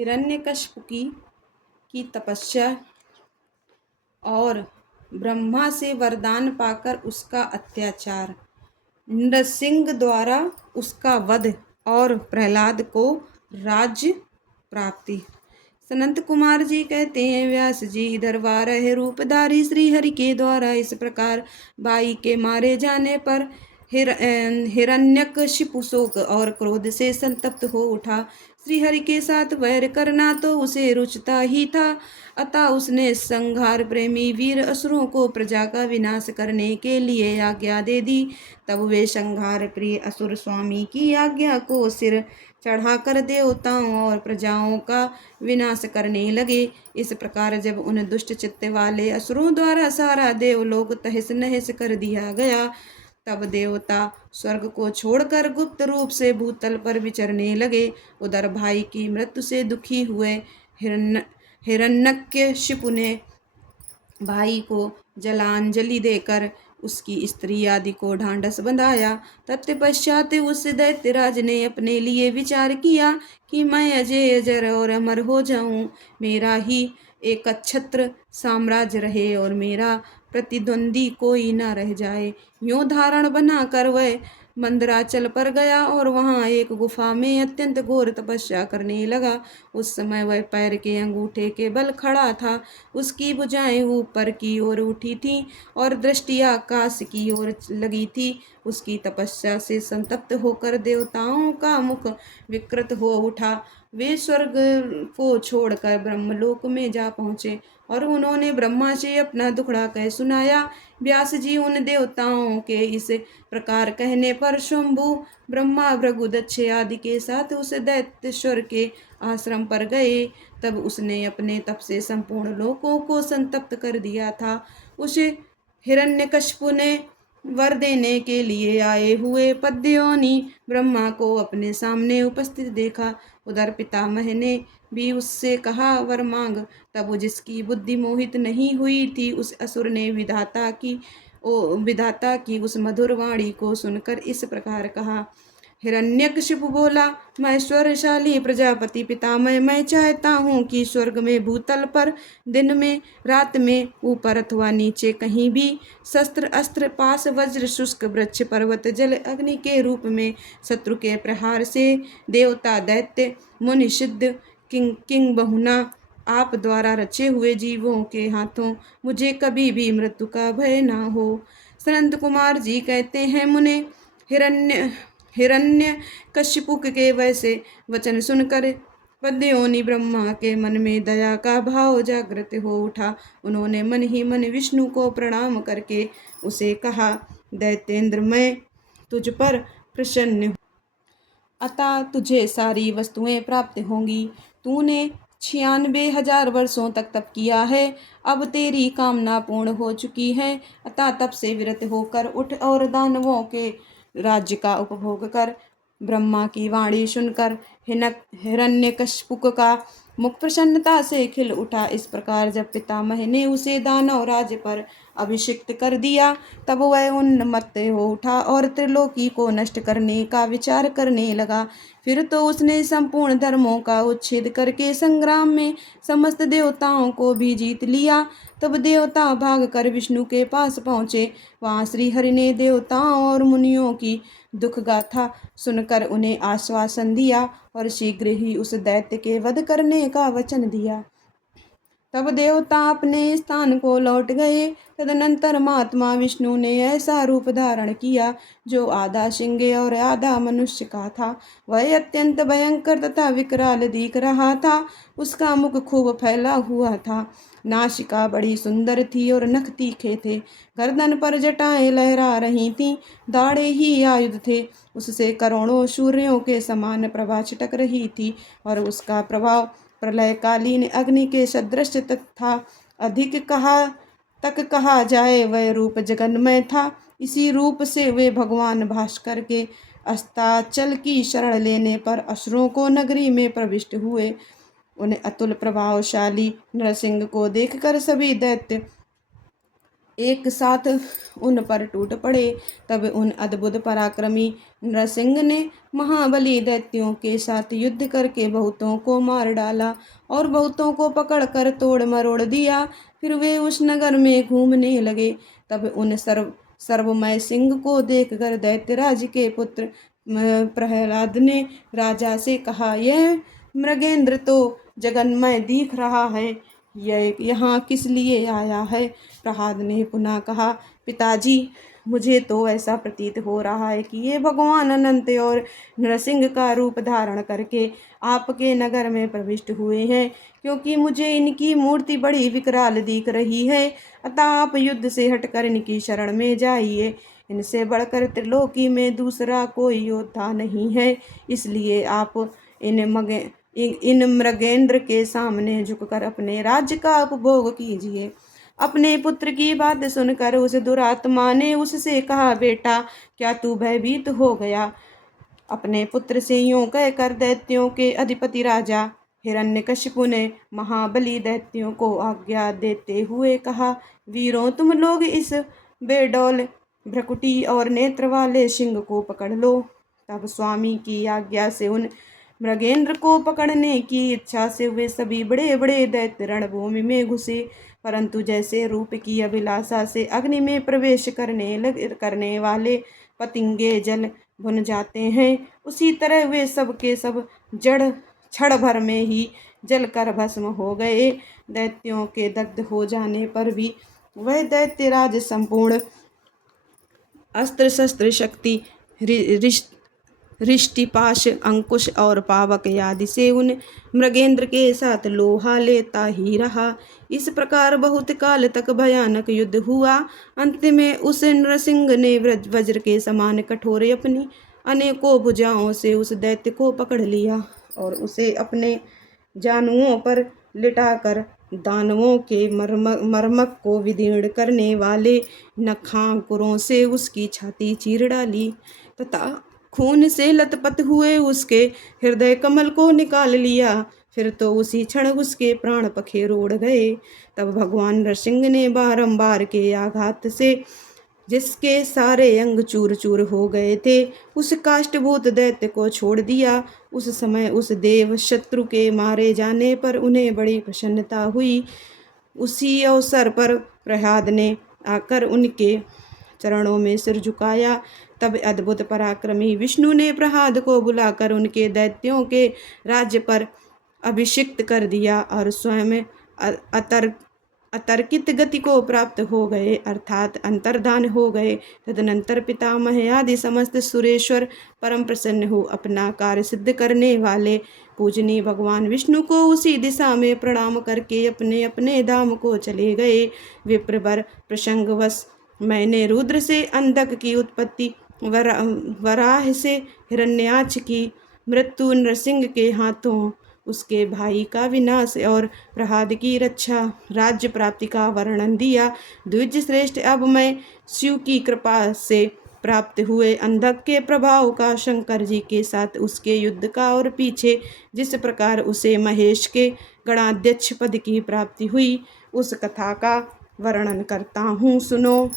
हिरण्यकशिपु की तपस्या और ब्रह्मा से वरदान पाकर उसका अत्याचार, नृसिंह द्वारा उसका वध और प्रहलाद को राज्य प्राप्ति। सनंत कुमार जी कहते हैं, व्यास जी, इधर 12 रूपधारी श्री हरि के द्वारा इस प्रकार बाई के मारे जाने पर हिरण्यकशिपु शोक और क्रोध से संतप्त हो उठा। श्रीहरि के साथ वैर करना तो उसे रुचता ही था, अतः उसने संहार प्रेमी वीर असुरों को प्रजा का विनाश करने के लिए आज्ञा दे दी। तब वे संहार प्रिय असुर स्वामी की आज्ञा को सिर चढ़ाकर देवताओं और प्रजाओं का विनाश करने लगे। इस प्रकार जब उन दुष्ट चित्त वाले असुरों द्वारा सारा देवलोक तहस नहस कर दिया गया, तब देवता स्वर्ग को छोड़कर गुप्त रूप से भूतल पर विचरने लगे। उधर भाई की मृत्यु से दुखी हुए हिरण्यकशिपु ने भाई को जलांजलि देकर उसकी स्त्री आदि को ढांढस बंधाया। तत्पश्चात उस दैत्यराज ने अपने लिए विचार किया कि मैं अजय अजर और अमर हो जाऊं, मेरा ही एक छत्र साम्राज्य रहे और मेरा प्रतिद्वंदी कोई न रह जाए। यूं धारण बनाकर वह मंदराचल पर गया और वहां एक गुफा में अत्यंत घोर तपस्या करने लगा। उस समय वह पैर के अंगूठे के बल खड़ा था, उसकी भुजाएं ऊपर की ओर उठी थीं और दृष्टि आकाश की ओर लगी थी। उसकी तपस्या से संतप्त होकर देवताओं का मुख विकृत हो उठा। वे स्वर्ग को छोड़कर ब्रह्मलोक में जा पहुँचे और उन्होंने ब्रह्मा से अपना दुखड़ा कह सुनाया। व्यास जी, उन देवताओं के इस प्रकार कहने पर शंभु, ब्रह्मा, भृगु, दक्ष आदि के साथ उस दैत्येश्वर के आश्रम पर गए। तब उसने अपने तप से संपूर्ण लोकों को संतप्त कर दिया था। उसे हिरण्यकशिपु ने वर देने के लिए आए हुए पद्योनी ब्रह्मा को अपने सामने उपस्थित देखा। उधर पितामह ने भी उससे कहा, वर मांग। तब जिसकी बुद्धि मोहित नहीं हुई थी, उस असुर ने विधाता की उस मधुर वाणी को सुनकर इस प्रकार कहा। हिरण्यकशिपु बोला, मैं ऐश्वर्यशाली प्रजापति पितामह, मैं चाहता हूँ कि स्वर्ग में, भूतल पर, दिन में, रात में, ऊपर अथवा नीचे कहीं भी शस्त्र अस्त्र पास वज्र शुष्क वृक्ष पर्वत जल अग्नि के रूप में शत्रु के प्रहार से देवता दैत्य मुनि सिद्ध किंग बहुना आप द्वारा रचे हुए जीवों के हाथों मुझे कभी भी मृत्यु का भय ना हो। सनंत कुमार जी कहते हैं, मुने हिरण्यकशिपु के वैसे वचन सुनकर पद्योनी ब्रह्मा के मन में दया का भाव जागृत हो उठा। उन्होंने मन ही मन विष्णु को प्रणाम करके उसे कहा, दैत्येंद्र, मैं तुझ पर प्रसन्न हूँ, अतः तुझे सारी वस्तुएं प्राप्त होंगी। तूने 96,000 वर्षों तक तप किया है, अब तेरी कामना पूर्ण हो चुकी है, अतः तप से विरत होकर उठ और दानवों के राज्य का उपभोग कर। ब्रह्मा की वाणी सुनकर हिरण्यकशिपु का मुख प्रसन्नता से खिल उठा। इस प्रकार जब पितामह ने उसे दानव राज्य पर अभिषिक्त कर दिया, तब वह उन्मत्त हो उठा और त्रिलोकी को नष्ट करने का विचार करने लगा। फिर तो उसने संपूर्ण धर्मों का उच्छेद करके संग्राम में समस्त देवताओं को भी जीत लिया। तब देवता भाग कर विष्णु के पास पहुँचे। वहाँ श्री हरि ने देवताओं और मुनियों की दुख गाथा सुनकर उन्हें आश्वासन दिया और शीघ्र ही उस दैत्य के वध करने का वचन दिया। तब देवता अपने स्थान को लौट गए। तदनंतर महात्मा विष्णु ने ऐसा रूप धारण किया जो आधा सिंह और आधा मनुष्य का था। वह अत्यंत भयंकर तथा विकराल दिख रहा था। उसका मुख खूब फैला हुआ था, नासिका बड़ी सुंदर थी और नख तीखे थे, गर्दन पर जटाएं लहरा रही थीं, दाढ़े ही आयुध थे। उससे करोड़ों सूर्यों के समान प्रभा छिटक रही थी और उसका प्रभाव प्रलयकालीन अग्नि के सदृश तथा अधिक कहा जाए वह रूप जगन्मय था। इसी रूप से वे भगवान भास्कर के अस्ताचल की शरण लेने पर असुरों को नगरी में प्रविष्ट हुए। उन्हें अतुल प्रभावशाली नरसिंह को देखकर सभी दैत्य एक साथ उन पर टूट पड़े। तब उन अद्भुत पराक्रमी नरसिंह ने महाबली दैत्यों के साथ युद्ध करके बहुतों को मार डाला और बहुतों को पकड़कर तोड़ मरोड़ दिया। फिर वे उस नगर में घूमने लगे। तब उन सर्वमय सिंह को देखकर दैत्यराज के पुत्र प्रहलाद ने राजा से कहा, यह मृगेंद्र तो जगन्मय दिख रहा है, यह यहाँ किस लिए आया है? प्रहलाद ने पुनः कहा, पिताजी, मुझे तो ऐसा प्रतीत हो रहा है कि ये भगवान अनंत और नरसिंह का रूप धारण करके आपके नगर में प्रविष्ट हुए हैं, क्योंकि मुझे इनकी मूर्ति बड़ी विकराल दिख रही है। अतः आप युद्ध से हटकर इनकी शरण में जाइए। इनसे बढ़कर त्रिलोकी में दूसरा कोई योद्धा नहीं है, इसलिए आप इन मृगेंद्र के सामने झुककर अपने राज्य का उपभोग कीजिए। अपने पुत्र की बात सुनकर उस दुरात्मा ने उससे कहा, बेटा, क्या तू भयभीत हो गया? अपने पुत्र से यूं कहकर दैत्यों के अधिपति राजा हिरण्यकशिपु ने महाबली दैत्यों को आज्ञा देते हुए कहा, वीरों, तुम लोग इस बेडौल भ्रकुटी और नेत्र वाले सिंह को पकड़ लो। तब स्वामी की आज्ञा से उन मृगेंद्र को पकड़ने की इच्छा से वे सभी बड़े बड़े दैत्य रणभूमि में घुसे। परंतु जैसे रूप की अभिलाषा से अग्नि में प्रवेश करने वाले पतंगे जल भुन जाते हैं, उसी तरह वे सब के सब जड़ क्षण भर में ही जलकर भस्म हो गए। दैत्यों के दग्ध हो जाने पर भी वह दैत्यराज संपूर्ण अस्त्र शस्त्र शक्ति रिष्टिपाश अंकुश और पावक आदि से उन मृगेंद्र के साथ लोहा लेता ही रहा। इस प्रकार बहुत काल तक भयानक युद्ध हुआ। अंत में उस नरसिंह ने वज्र के समान कठोर अपनी अनेकों भुजाओं से उस दैत्य को पकड़ लिया और उसे अपने जानुओं पर लिटाकर दानवों के मर्मक को विदीर्ण करने वाले नखांकुरों से उसकी छाती चीर डाली तथा खून से लथपथ हुए उसके हृदय कमल को निकाल लिया। फिर तो उसी क्षण उसके प्राण पखेरु उड़ गए। तब भगवान नरसिंह ने बारंबार के आघात से जिसके सारे अंग चूर चूर हो गए थे, उस काष्ठभूत दैत्य को छोड़ दिया। उस समय उस देव शत्रु के मारे जाने पर उन्हें बड़ी प्रसन्नता हुई। उसी अवसर पर प्रहलाद ने आकर उनके चरणों में सिर झुकाया। तब अद्भुत पराक्रमी विष्णु ने प्रहलाद को बुलाकर उनके दैत्यों के राज्य पर अभिषिक्त कर दिया और स्वयं अतर्कित गति को प्राप्त हो गए, अर्थात अंतर्धान हो गए। तदनंतर पितामह आदि समस्त सुरेश्वर परम प्रसन्न हो अपना कार्य सिद्ध करने वाले पूजनीय भगवान विष्णु को उसी दिशा में प्रणाम करके अपने अपने धाम को चले गए। विप्रवर प्रसंगवश मैंने रुद्र से अंधक की उत्पत्ति, वराह से हिरण्याक्ष की मृत्यु, नरसिंह के हाथों उसके भाई का विनाश और प्रहलाद की रक्षा, राज्य प्राप्ति का वर्णन दिया। द्विज श्रेष्ठ, अब मैं शिव की कृपा से प्राप्त हुए अंधक के प्रभाव का, शंकर जी के साथ उसके युद्ध का और पीछे जिस प्रकार उसे महेश के गणाध्यक्ष पद की प्राप्ति हुई, उस कथा का वर्णन करता हूँ, सुनो।